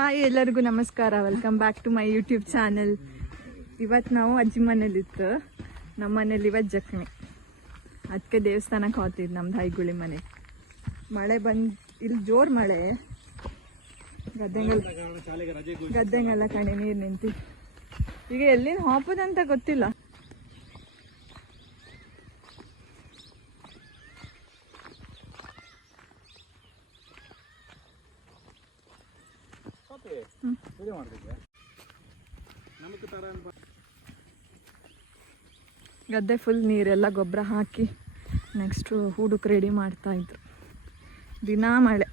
Hi ಎಲ್ಲರಿಗೂ ನಮಸ್ಕಾರ. Welcome back to my YouTube channel ಇವತ್ತು ನಾವು ಅಜ್ಜಿ ಮನೇಲಿತ್ತು. ನಮ್ಮ ಮನೇಲಿ ಇವತ್ತು ಜಖ್ಮಿ ಅದಕ್ಕೆ ದೇವಸ್ಥಾನಕ್ಕೆ ಹೋಗ್ತಿದ್ದು ನಮ್ದು ಹೈಗುಳಿ ಮನೆ. ಮಳೆ ಬಂದು ಇಲ್ಲಿ ಜೋರು ಮಳೆ. ಗದ್ದೆಂಗಲ್ ಗದ್ದೆಂಗಲ್ಲ ಕಣೆ, ನೀರು ನಿಂತು. ಈಗ ಎಲ್ಲಿನ ಹಾಪದಂತ ಗೊತ್ತಿಲ್ಲ. ಗದ್ದೆ ಫುಲ್ ನೀರೆಲ್ಲ ಗೊಬ್ಬರ ಹಾಕಿ ನೆಕ್ಸ್ಟು ಹೂಡಕ್ಕೆ ರೆಡಿ ಮಾಡ್ತಾ ಇದ್ರು. ದಿನಾ ಮಳೆ.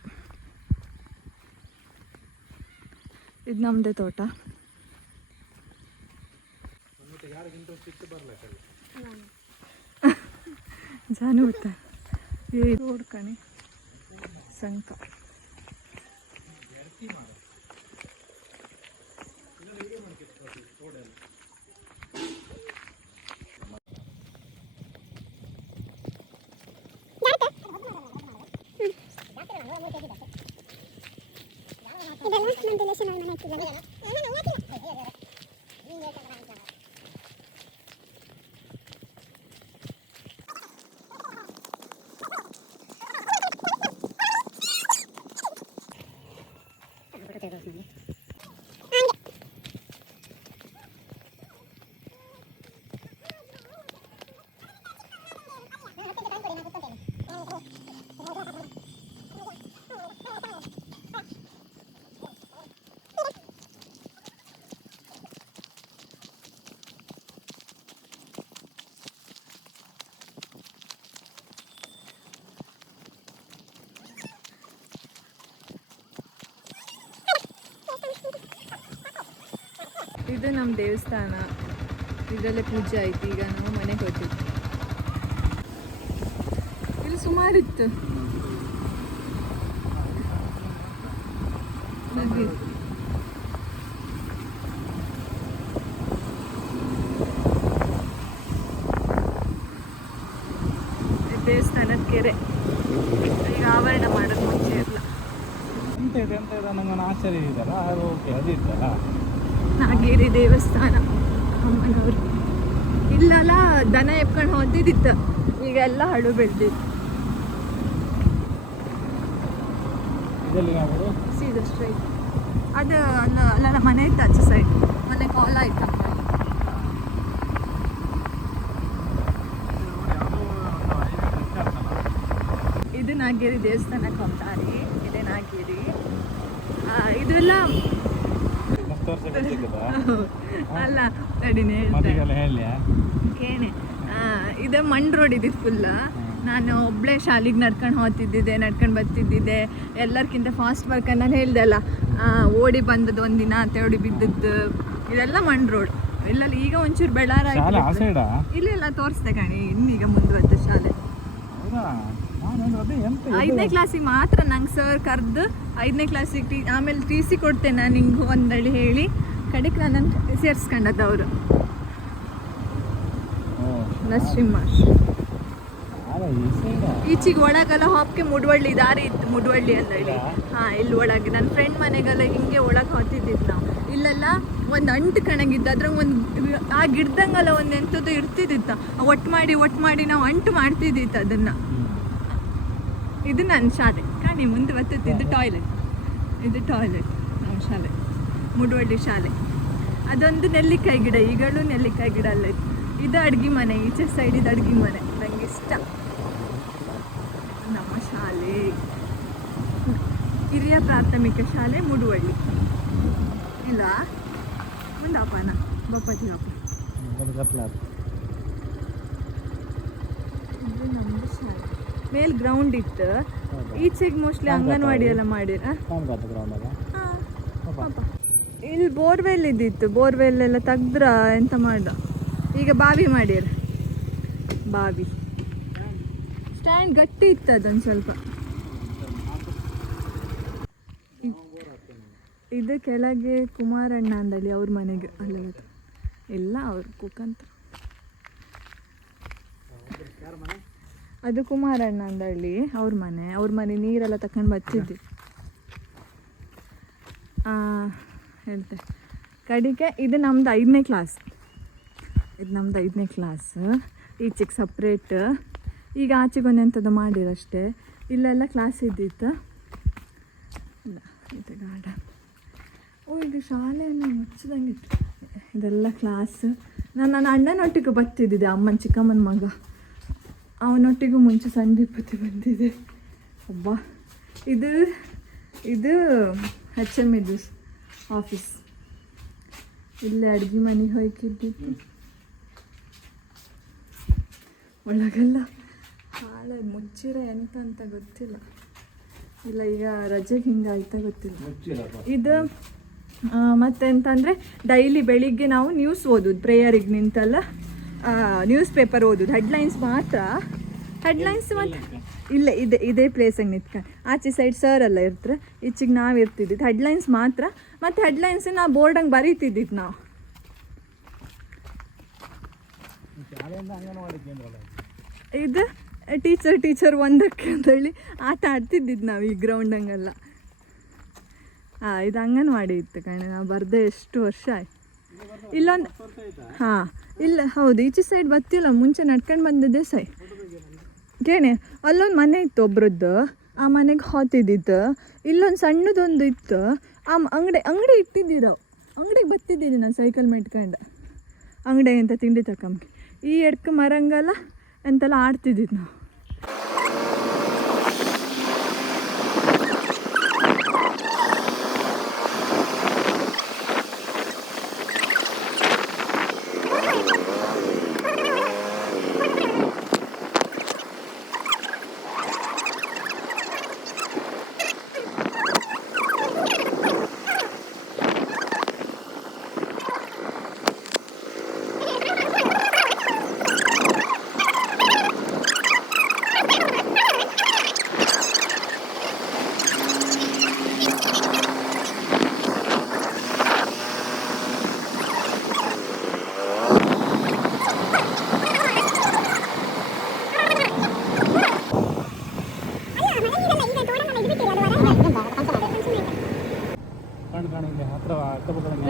ಇದು ನಮ್ಮದೇ ತೋಟ. ಜಾನು ಗೊತ್ತಾ ಏ ನೋಡ್ಕಣಿ ಸಂಕ ಇದೆಲ್ಲ ನಮ್ಮ ರಿಲೇಷನ್ ಅವ್ರ ಮನೆ ಹಾಕಿದ್ವಲ್ಲ ಇದು ನಮ್ಮ ದೇವಸ್ಥಾನ. ಇದರಲ್ಲೇ ಪೂಜೆ ಆಯ್ತು. ಈಗ ನಾವು ಮನೆಗೆ ಹೋಗ್ತೀವಿ ಇಲ್ಲಿ ಸುಮಾರಿತ್ತು ದೇವಸ್ಥಾನದ ಕೆರೆ. ಈಗ ಆವರಣ ಮಾಡೋದು ಮುಂಚೆ ಇಲ್ಲ. ಎಂತ ಇದೆ ಎಂತ ಇದೆ ನಂಗೆ ಆಶ್ಚರ್ಯ ಅದು ಓಕೆ, ಅದು ಇತ್ತಲ್ಲ? ನಾಗೇರಿ ದೇವಸ್ಥಾನ. ಅಮ್ಮನವರು. ಇಲ್ಲಲ್ಲ ದನ ಎಪ್ಕೊಂಡು ಹೋದಿದ್ದಿತ್ತು ಈಗ ಎಲ್ಲ ಹಳು ಬೆಳೆದಿತ್ತು ಸೀದಾ ಸ್ಟ್ರೈಟ್ ಅದು ಅಲ್ಲ ಅಲ್ಲಲ್ಲ ಮನೆ ಇತ್ತು ಆಚೆ ಸೈಡ್ ಮನೆ ಕಾಲ ಆಯ್ತು. ಇದು ನಾಗೇರಿ ದೇವಸ್ಥಾನಕ್ಕೆ ಹೋಗ್ತಾರೆ. ಇದೇ ನಾಗೇರಿ. ಇದೆಲ್ಲ ವರ್ಷ ಅಲ್ಲ ತಡಿನೇ ಹೇಳಿ ಇದು ಮಣ್ ರೋಡ್ ಇದ್ದಿದ್ದು ಫುಲ್ ನಾನು ಒಬ್ಳೆ ಶಾಲೆಗೆ ನಡ್ಕೊಂಡು ಹೋಗ್ತಿದ್ದಿದ್ದೆ ನಡ್ಕೊಂಡು ಬರ್ತಿದ್ದಿದ್ದೆ. ಎಲ್ಲರ್ಕಿಂತ ಫಾಸ್ಟ್ ವರ್ಕ್ ನಾನು ಹೇಳ್ದೆ ಅಲ್ಲ ಓಡಿ ಬಂದದ್ದು ಒಂದಿನ ತೆಡಿ ಓಡಿ ಬಿದ್ದದ್ದು. ಇದೆಲ್ಲ ಮಣ್ ರೋಡ್ ಇಲ್ಲ ಈಗ ಒಂಚೂರು ಬೆಳಾರ ಇಲ್ಲ ಇಲ್ಲ ತೋರಿಸ್ದೆ ಕಣಿ ಇನ್ನೀಗ ಮುಂದುವರೆದ ಶಾಲೆ. ಐದನೇ ಕ್ಲಾಸಿಗೆ ಮಾತ್ರ ನಂಗೆ ಸರ್ ಕರೆದು ಐದನೇ ಕ್ಲಾಸಿಗೆ ಟಿ ಆಮೇಲೆ ಟಿ ಸಿ ಕೊಡ್ತೇನೆ ನಾನು ಹಿಂಗೆ ಒಂದಳಿ ಹೇಳಿ. ಕಡೆಗೆ ನಾನು ಸೇರಿಸ್ಕೊಂಡದ್ದು ಅವರು. ನರಸಿಂಹ. ಈಚೆಗೆ ಒಳಗೆಲ್ಲ ಹಾಪ್ಕೆ ಮುಡ್ವಳ್ಳಿ ದಾರಿ ಇತ್ತು ಮುಡ್ವಳ್ಳಿ ಹೇಳಿ ಹಾ ಇಲ್ಲಿ ಒಳಗೆ. ನನ್ನ ಫ್ರೆಂಡ್ ಮನೆಗೆಲ್ಲ ಹಿಂಗೆ ಒಳಗೆ ಹೊತ್ತಿದ್ದಿದ್ದು ನಾವು. ಇಲ್ಲೆಲ್ಲ ಒಂದು ಅಂಟು ಕಣಗಿದ್ದು ಅದ್ರ ಒಂದು ಆ ಗಿಡದಂಗಲ್ಲ ಒಂದು ಎಂಥದ್ದು ಇರ್ತಿದ್ದಿತ್ತು. ಒಟ್ಟು ಮಾಡಿ ಒಟ್ಟು ಮಾಡಿ ನಾವು ಅಂಟು ಮಾಡ್ತಿದ್ದಿತ್ತು ಅದನ್ನು. ಇದು ನನ್ನ ಶಾಲೆ. ಕಾಣಿ ಮುಂದೆ ಬರ್ತೈತೆ. ಇದು ಟಾಯ್ಲೆಟ್ ಇದು ಟಾಯ್ಲೆಟ್ ನಮ್ಮ ಶಾಲೆ. ಮುಡುವಳ್ಳಿ ಶಾಲೆ. ಅದೊಂದು ನೆಲ್ಲಿಕಾಯಿ ಗಿಡ. ಈಗಲೂ ನೆಲ್ಲಿಕಾಯಿ ಗಿಡ ಅಲ್ಲ. ಇದು ಅಡುಗೆ ಮನೆ. ಈಚೆ ಸೈಡ್ ಇದು ಅಡುಗೆ ಮನೆ. ನನಗೆ ಇಷ್ಟ. ನಮ್ಮ ಶಾಲೆ. ಹಿರಿಯ ಪ್ರಾಥಮಿಕ ಶಾಲೆ ಮುಡುವಳ್ಳಿ. ಇಲ್ಲ ಮುಂದಪ್ಪನ ಬಪ್ಪಾಜಿ ಅಪ್ಪ ಅದು ಕತ್ಲಾದ ಇದು ನಮ್ಮದು ಶಾಲೆ. ಮೇಲ್ ಗ್ರೌಂಡ್ ಇತ್ತು. ಈಚೆಗೆ ಮೋಸ್ಟ್ಲಿ ಅಂಗನವಾಡಿ ಎಲ್ಲ ಮಾಡಿರ. ಇಲ್ಲಿ ಬೋರ್ವೆಲ್ ಇದ್ದಿತ್ತು. ಬೋರ್ವೆಲ್ ಎಲ್ಲ ತೆಗ್ದ್ರ ಎಂತ ಮಾಡ್ದ? ಈಗ ಬಾವಿ ಮಾಡ್ಯಾರ ಬಾವಿ. ಗಟ್ಟಿ ಇತ್ತು ಅದೊಂದು ಸ್ವಲ್ಪ. ಇದು ಕೆಳಗೆ ಕುಮಾರಣ್ಣ ಅಂದಳಿ ಅವ್ರ ಮನೆಗೆ. ಅಲ್ಲ ಎಲ್ಲ ಅವ್ರ ಕುಕ್ಕಂತ. ಅದು ಕುಮಾರಣ್ಣ ಅಂದಳ್ಳಿ ಅವ್ರ ಮನೆ. ಅವ್ರ ಮನೆ ನೀರೆಲ್ಲ ತಕೊಂಡು ಬಚ್ಚಿದ್ವಿ. ಹೇಳ್ತೆ. ಕಡೆಗೆ ಇದು ನಮ್ದು ಐದನೇ ಕ್ಲಾಸ್. ಇದು ನಮ್ದು ಐದನೇ ಕ್ಲಾಸ್. ಈಚೆಗೆ ಸಪ್ರೇಟ್ ಈಗ ಆಚೆಗೊಂದು ಎಂಥದ್ದು ಮಾಡಿರಷ್ಟೇ. ಇಲ್ಲೆಲ್ಲ ಕ್ಲಾಸ್ ಇದ್ದಿತ್ತು? ಇಲ್ಲ, ಇದು ಗಾರ್ಡನ್ ಓ, ಇದು ಶಾಲೆಯನ್ನು ಮುಚ್ಚಿದಂಗೆ ಇತ್ತು. ಇದೆಲ್ಲ ಕ್ಲಾಸ್ ನಾನು ನನ್ನ ಅಣ್ಣನೊಟ್ಟಿಗೂ ಬರ್ತಿದ್ದಿದ್ದೆ ಅಮ್ಮನ, ಚಿಕ್ಕಮ್ಮನ ಮಗ. ಅವನೊಟ್ಟಿಗೂ ಮುಂಚೆ ಸಂದೀಪತಿ ಬಂದಿದೆ. ಒಬ್ಬ ಇದು ಇದು ಹೆಚ್ ಎಂ ಇದು ಆಫೀಸ್ ಇಲ್ಲೇ ಅಡುಗೆ ಮನೆಗೆ ಹೋಯ್ಕಿದ್ದಿತ್ತು. ಒಳಗೆಲ್ಲ ಮುಚ್ಚಿರ ಎಂತ ಅಂತ ಗೊತ್ತಿಲ್ಲ. ಇಲ್ಲ ಈಗ ರಜೆಗೆ ಹಿಂಗಾಯ್ತಾ ಗೊತ್ತಿಲ್ಲ. ಇದು ಮತ್ತೆಂತಂದರೆ ಡೈಲಿ ಬೆಳಿಗ್ಗೆ ನಾವು ನ್ಯೂಸ್ ಓದೋದು ಪ್ರೇಯರಿಗೆ ನಿಂತಲ್ಲ ನ್ಯೂಸ್ ಪೇಪರ್ ಓದೋದು. ಹೆಡ್ಲೈನ್ಸ್ ಮಾತ್ರ. ಹೆಡ್ಲೈನ್ಸ್ ಮತ್ತು ಇಲ್ಲೇ ಇದೆ ಇದೇ ಪ್ಲೇಸಾಗಿ ನಿಂತ್ಕೊಂಡು ಆಚೆ ಸೈಡ್ ಸರ್ ಎಲ್ಲ ಇರ್ತಾರೆ. ಈಚೆಗೆ ನಾವು ಇರ್ತಿದ್ದಿದ್ದು. ಹೆಡ್ಲೈನ್ಸ್ ಮಾತ್ರ. ಮತ್ತು ಹೆಡ್ಲೈನ್ಸ್ ನಾವು ಬೋರ್ಡಂಗೆ ಬರೀತಿದ್ದಿದ್ದು ನಾವು. ಇದು? ಟೀಚರ್ ಟೀಚರ್ ಒಂದಕ್ಕೆ ಅಂತೇಳಿ ಆಟ ಆಡ್ತಿದ್ದಿದ್ದು ನಾವು ಈ ಗ್ರೌಂಡಂಗೆಲ್ಲ ಹಾಂ ಇದು ಅಂಗನವಾಡಿ ಇತ್ತು ಕಣೆ ನಾವು ಬರ್ದೆ ಎಷ್ಟು ವರ್ಷ ಆಯ್ತು. ಇಲ್ಲೊಂದು ಹಾಂ, ಇಲ್ಲ, ಹೌದು, ಈಚೆ ಸೈಡ್ ಬರ್ತಿಲ್ಲ, ಮುಂಚೆ ನಡ್ಕೊಂಡು ಬಂದಿದ್ದೆ ಸೈ ಕೇಣೆ, ಅಲ್ಲೊಂದು ಮನೆ ಇತ್ತು ಒಬ್ರದ್ದು, ಆ ಮನೆಗೆ ಹೋತಿದ್ದಿತ್ತು ಇಲ್ಲೊಂದು ಸಣ್ಣದೊಂದು ಇತ್ತು, ಆ ಅಂಗಡಿ ಅಂಗಡಿ ಇಟ್ಟಿದ್ದೀರೋ, ಅಂಗಡಿಗೆ ಬರ್ತಿದ್ದೀನಿ ನಾನು ಸೈಕಲ್ ಮೆಟ್ಕೊಂಡು. ಅಂಗಡಿ ಅಂತ ತಿಂಡಿ ತಕೊಂಬಿ. ಈ ಎಡ್ಕ ಮರಂಗಲ್ಲ ಅಂತೆಲ್ಲ ಆಡ್ತಿದ್ದಿದ್ದು ನಾವು.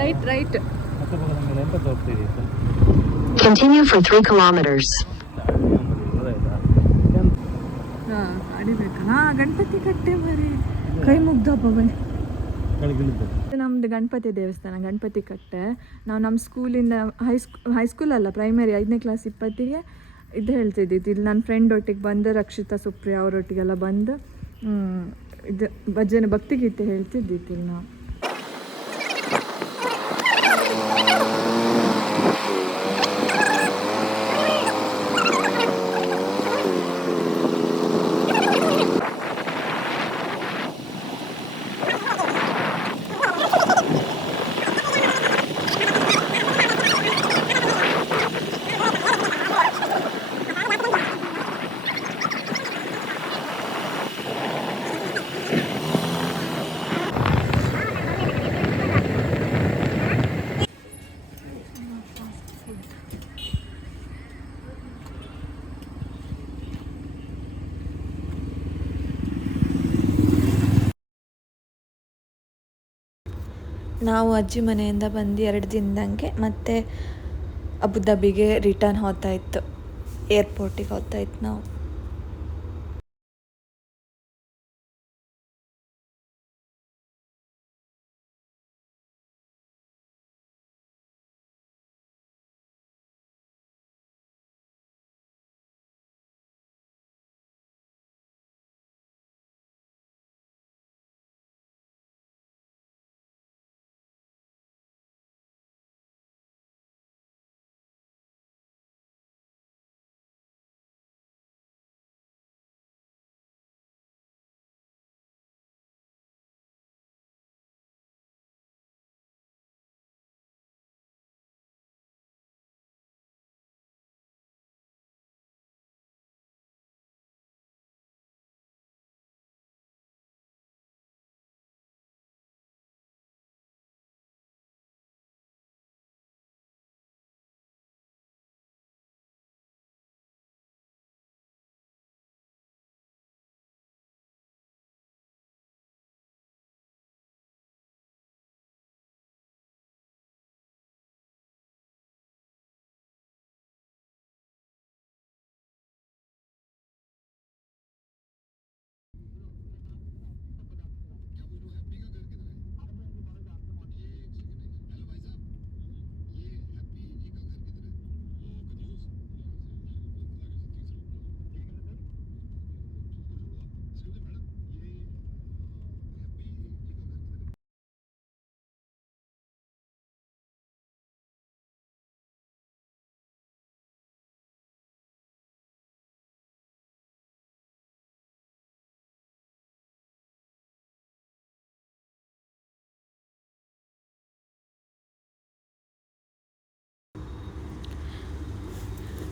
Right right continue for three Continue for 3 kilometers. ಹಾಂ ಅಡಿಬೇಕು ಹಾ ಗಣಪತಿ ಕಟ್ಟೆ ಬರೀ ಕೈ ಮುಗ್ದಪ್ಪ ಬನ್ನಿ ನಮ್ದು ಗಣಪತಿ ದೇವಸ್ಥಾನ ಗಣಪತಿ ಕಟ್ಟೆ. ನಾವು ನಮ್ಮ ಸ್ಕೂಲಿಂದ ಹೈಸ್ಕೂ ಅಲ್ಲ ಪ್ರೈಮರಿ ಐದನೇ ಕ್ಲಾಸ್ ಇಪ್ಪತ್ತಿಗೆ ಇದು ಹೇಳ್ತಿದ್ದಿದ್ದು. ಇಲ್ಲಿ ನನ್ನ ಫ್ರೆಂಡ್ ಒಟ್ಟಿಗೆ ಬಂದು ರಕ್ಷಿತಾ ಸುಪ್ರಿಯಾ ಅವರೊಟ್ಟಿಗೆಲ್ಲ ಬಂದು ಇದು ಭಜನೆ ಭಕ್ತಿಗೀತೆ ಹೇಳ್ತಿದ್ದಿತ್ತು ನಾವು. ನಾವು ಅಜ್ಜಿ ಮನೆಯಿಂದ ಬಂದು ಎರಡು ದಿನದಂಗೆ ಮತ್ತೆ ಅಬುದಾಬಿಗೆ ರಿಟರ್ನ್ ಹೋಗ್ತಾಯಿತ್ತು ಏರ್ಪೋರ್ಟಿಗೆ ಹೋಗ್ತಾಯಿತ್ತು ನಾವು.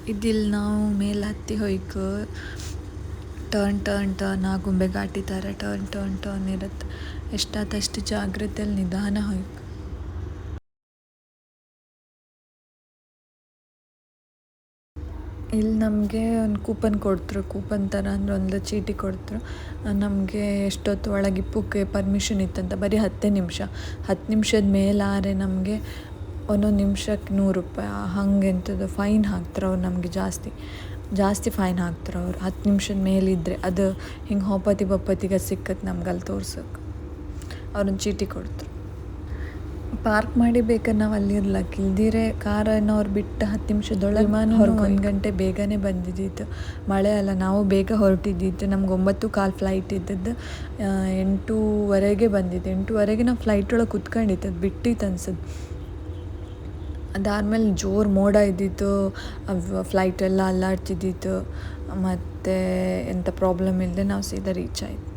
ಇದಿಲ್ಲಿ ನಾವು ಮೇಲೆ ಹತ್ತಿ ಹೋಯ್ಕ ಟರ್ನ್ ಟರ್ನ್ ಟರ್ನ್ ಆ ಗುಂಬೆ ಘಾಟಿ ಟರ್ನ್ ಟರ್ನ್ ಟರ್ನ್ ಇರುತ್ತೆ ಎಷ್ಟಾದಷ್ಟು ಜಾಗ್ರತೆಯಲ್ಲಿ ನಿಧಾನ ಹೋಯ್ಕ. ಇಲ್ಲಿ ನಮಗೆ ಒಂದು ಕೂಪನ್ ಕೊಡ್ತರು. ಕೂಪನ್ ಥರ ಅಂದ್ರೆ ಒಂದು ಚೀಟಿ ಕೊಡ್ತರು. ನಮಗೆ ಎಷ್ಟೊತ್ತು ಒಳಗೆ ಇಪ್ಪಕ್ಕೆ ಪರ್ಮಿಷನ್ ಇತ್ತಂತ ಬರೀ ಹತ್ತೇ ನಿಮಿಷ. ಹತ್ತು ನಿಮಿಷದ ಮೇಲಾರೆ ನಮಗೆ ಒಂದೊಂದು ನಿಮಿಷಕ್ಕೆ ನೂರು ರೂಪಾಯಿ. ಹಂಗೆ ಎಂಥದ್ದು ಫೈನ್ ಹಾಕ್ತಾರೆ ಅವ್ರು ನಮಗೆ ಜಾಸ್ತಿ. ಜಾಸ್ತಿ ಫೈನ್ ಹಾಕ್ತಾರೆ ಅವ್ರು. ಹತ್ತು ನಿಮಿಷದ ಮೇಲಿದ್ದರೆ ಅದು ಹಿಂಗೆ ಹೋಪತಿ ಬಪ್ಪತಿಗೆ ಸಿಕ್ಕತ್ತೆ ನಮ್ಗೆ ಅಲ್ಲಿ ತೋರ್ಸಕ್ಕೆ ಅವ್ರನ್ನ ಚೀಟಿ ಕೊಡ್ತಾರೆ. ಪಾರ್ಕ್ ಮಾಡಿ ಬೇಕಾದ್ರೆ ನಾವು ಅಲ್ಲಿ ಇರ್ಲಕ್ಕೆ. ಇಲ್ದಿರೆ ಕಾರನ್ನು ಅವ್ರು ಬಿಟ್ಟು ಹತ್ತು ನಿಮಿಷದೊಳಗೆ ವಿಮಾನ ಹೊರಗೆ ಒಂದು ಗಂಟೆ ಬೇಗನೆ ಬಂದಿದ್ದಿತ್ತು ಮಳೆ ಅಲ್ಲ ನಾವು ಬೇಗ ಹೊರಟಿದ್ದಿತ್ತು ನಮ್ಗೆ ಒಂಬತ್ತು ಕಾಲು ಫ್ಲೈಟ್ ಇದ್ದದ್ದು ಎಂಟೂವರೆಗೆ ಬಂದಿದ್ದು ಎಂಟೂವರೆಗೆ ನಾವು ಫ್ಲೈಟ್ ಒಳಗೆ ಕುತ್ಕೊಂಡಿತ್ತು ಅದು ಬಿಟ್ಟಿತ್ತು ಅನ್ಸದು ಅದಾದಮೇಲೆ ಜೋರು ಮೋಡ ಇದ್ದಿತ್ತು ಫ್ಲೈಟೆಲ್ಲ ಅಲ್ಲಾಡ್ತಿದ್ದಿತ್ತು ಮತ್ತು ಎಂಥ ಪ್ರಾಬ್ಲಮ್ ಇಲ್ಲದೆ ನಾವು ಸೀದಾ ರೀಚ್ ಆಯ್ತು.